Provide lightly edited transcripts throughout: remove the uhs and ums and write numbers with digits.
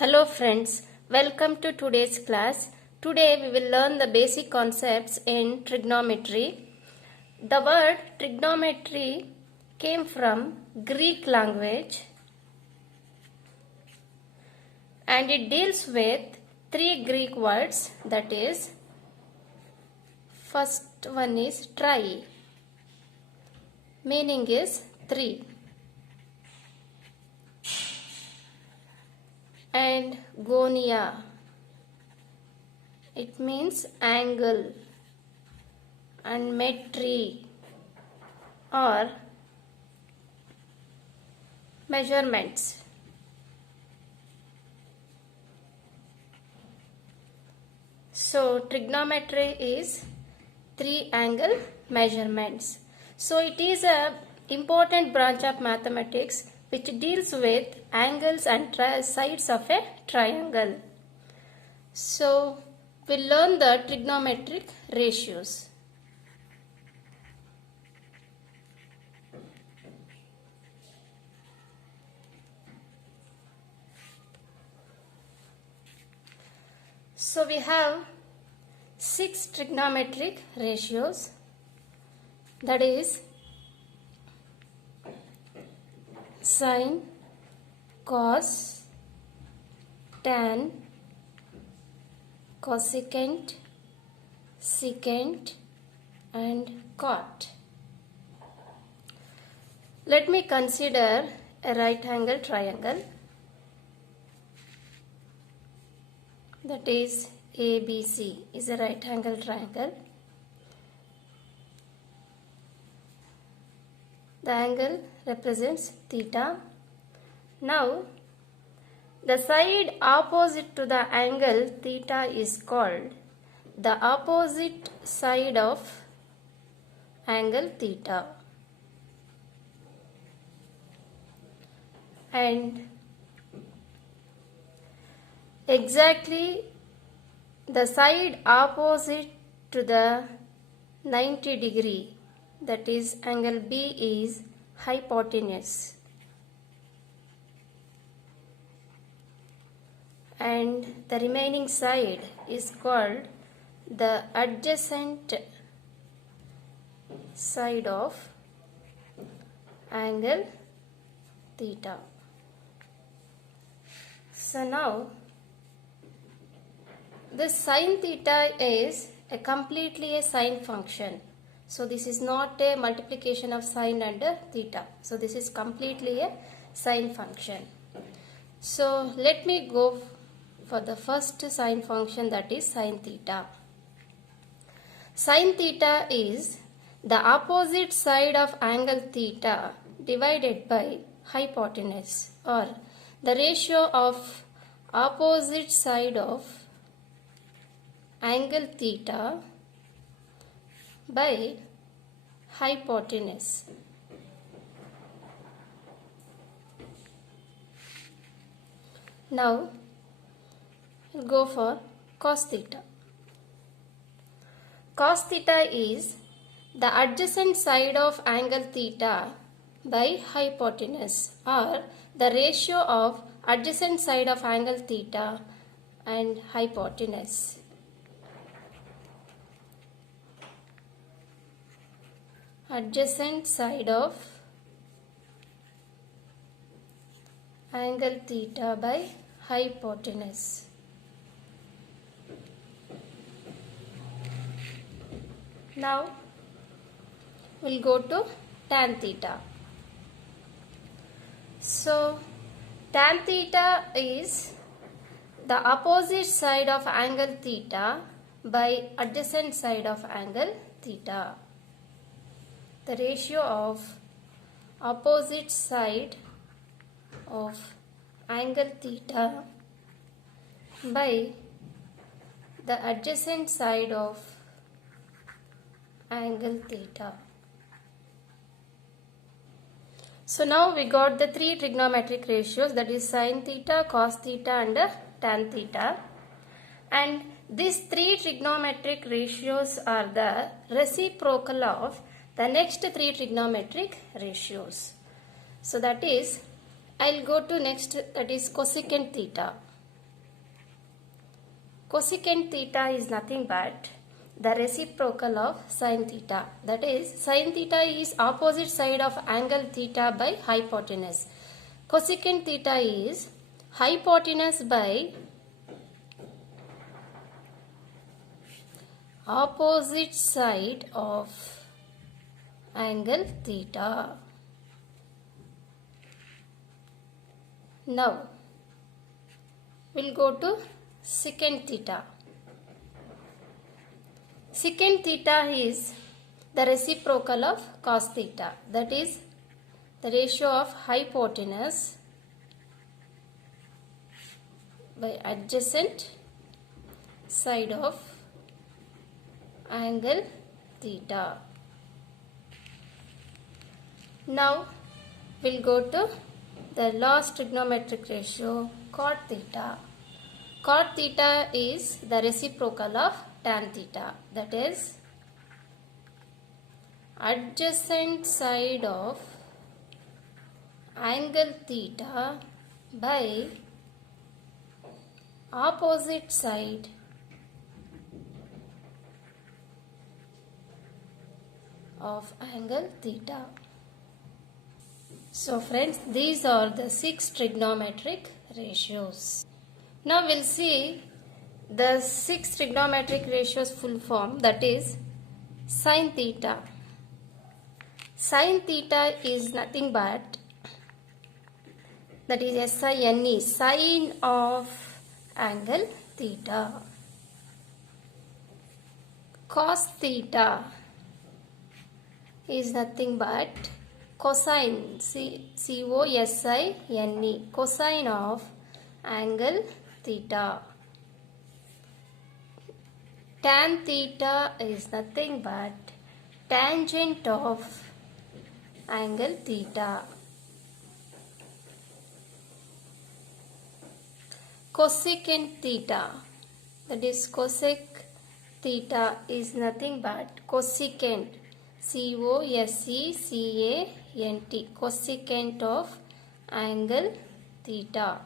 Hello friends, welcome to today's class. Today we will learn the basic concepts in trigonometry. The word trigonometry came from Greek language and it deals with three Greek words, that is, first one is tri, meaning is three, and gonia, it means angle, and metri or measurements. So trigonometry is three angle measurements. So it is a important branch of mathematics which deals with angles and sides of a triangle. So we'll learn the trigonometric ratios. So we have 6 trigonometric ratios, that is sine, cos, tan, cosecant, secant and cot. Let me consider a right angle triangle, that is ABC is a right angle triangle. The angle represents theta. Now the side opposite to the angle theta is called the opposite side of angle theta, and exactly the side opposite to the 90 degree, that is angle B, is hypotenuse, and the remaining side is called the adjacent side of angle theta. So now this sine theta is completely a sine function. So this is not a multiplication of sine and theta. So this is completely a sine function. So let me go for the first sine function, that is sine theta. Sine theta is the opposite side of angle theta divided by hypotenuse, or the ratio of opposite side of angle theta by hypotenuse. Now we'll go for cos theta. Cos theta is the adjacent side of angle theta by hypotenuse, or the ratio of adjacent side of angle theta and hypotenuse. Adjacent side of angle theta by hypotenuse. Now we'll go to tan theta. So tan theta is the opposite side of angle theta by adjacent side of angle theta. The ratio of opposite side of angle theta by the adjacent side of angle theta. So now we got the three trigonometric ratios, that is sine theta, cos theta and tan theta. And these three trigonometric ratios are the reciprocal of the next three trigonometric ratios. So that is, I'll go to next, that is cosecant theta. cosecant theta is nothing but the reciprocal of sin theta. That is, sin theta is opposite side of angle theta by hypotenuse. Cosecant theta is hypotenuse by opposite side of angle theta. Now, we'll go to secant theta. Secant theta is the reciprocal of cos theta. That is the ratio of hypotenuse by adjacent side of angle theta. Now we'll go to the last trigonometric ratio, cot theta. Cot theta is the reciprocal of tan theta. That is adjacent side of angle theta by opposite side of angle theta. So friends, these are the 6 trigonometric ratios. Now we'll see the 6 trigonometric ratios full form, that is sin theta. Sin theta is nothing but, that is SINE, sine of angle theta. Cos theta is nothing but cosine, COSINE, cosine of angle theta. Tan theta is nothing but tangent of angle theta. Cosecant theta, that is cosec theta is nothing but cosecant, COSECANT, cosecant of angle theta.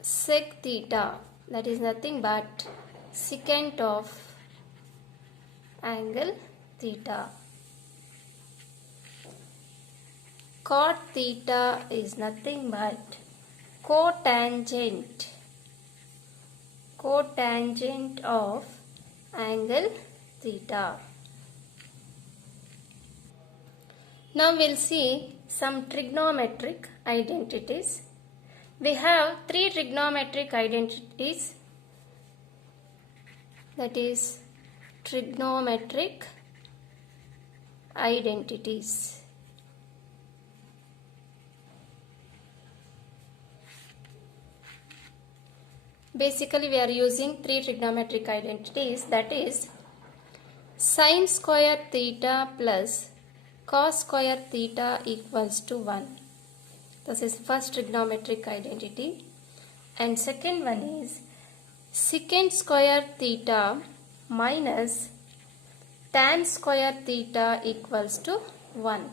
Sec theta, that is nothing but secant of angle theta. Cot theta is nothing but cotangent of angle theta. Now we'll see some trigonometric identities. We have 3 trigonometric identities, that is trigonometric identities. Basically, we are using 3 trigonometric identities, that is sin square theta plus cos square theta equals to 1. This is first trigonometric identity. And second one is secant square theta minus tan square theta equals to 1.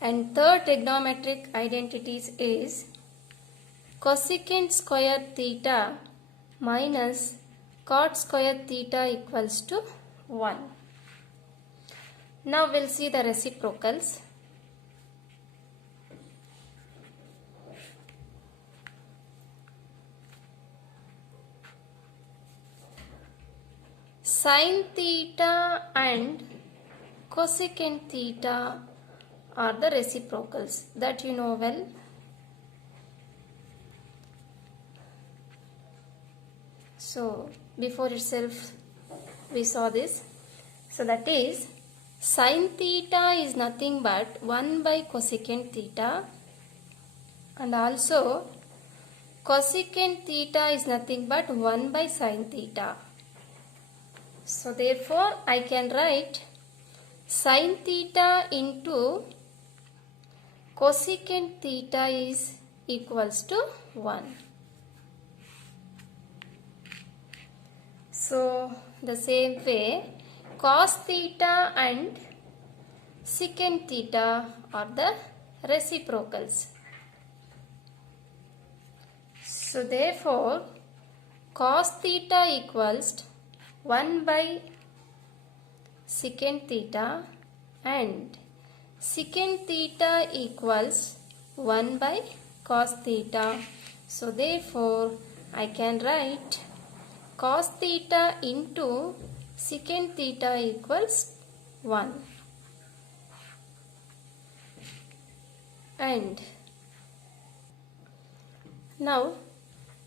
And third trigonometric identities is cosecant square theta minus cot square theta equals to 1. Now we'll see the reciprocals. Sin theta and cosecant theta are the reciprocals, that you know well. So before itself we saw this. So that is sin theta is nothing but 1 by cosecant theta, and also cosecant theta is nothing but 1 by sin theta. So therefore I can write sin theta into cosecant theta is equals to 1. So the same way cos theta and secant theta are the reciprocals. So therefore cos theta equals 1 by secant theta and secant theta equals 1 by cos theta. So therefore I can write cos theta into secant theta equals 1. And now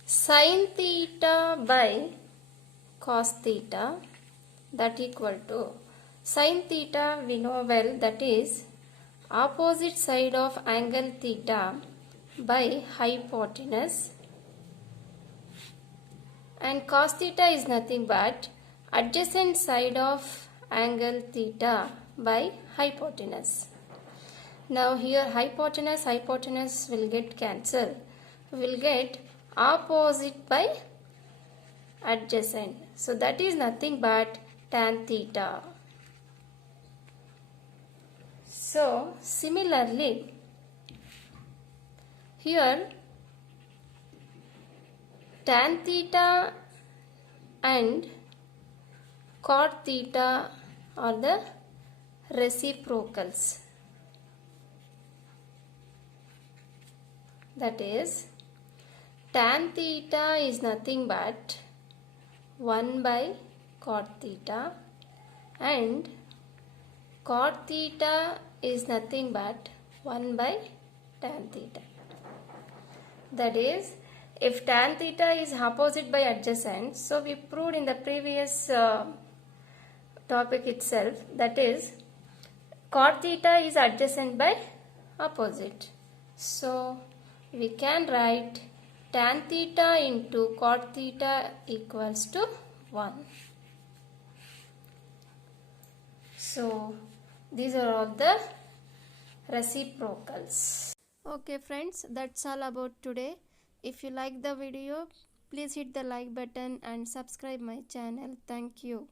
sin theta by cos theta, that equal to sin theta we know well, that is opposite side of angle theta by hypotenuse, and cos theta is nothing but adjacent side of angle theta by hypotenuse. Now here hypotenuse will get cancelled. We will get opposite by adjacent. So that is nothing but tan theta. So similarly here tan theta and cot theta are the reciprocals. That is tan theta is nothing but 1 by cot theta and cot theta is nothing but 1 by tan theta. That is, if tan theta is opposite by adjacent, so we proved in the previous topic itself, that is cot theta is adjacent by opposite. So we can write tan theta into cot theta equals to 1. So these are all the reciprocals. Okay friends, that's all about today. If you like the video, please hit the like button and subscribe my channel. Thank you.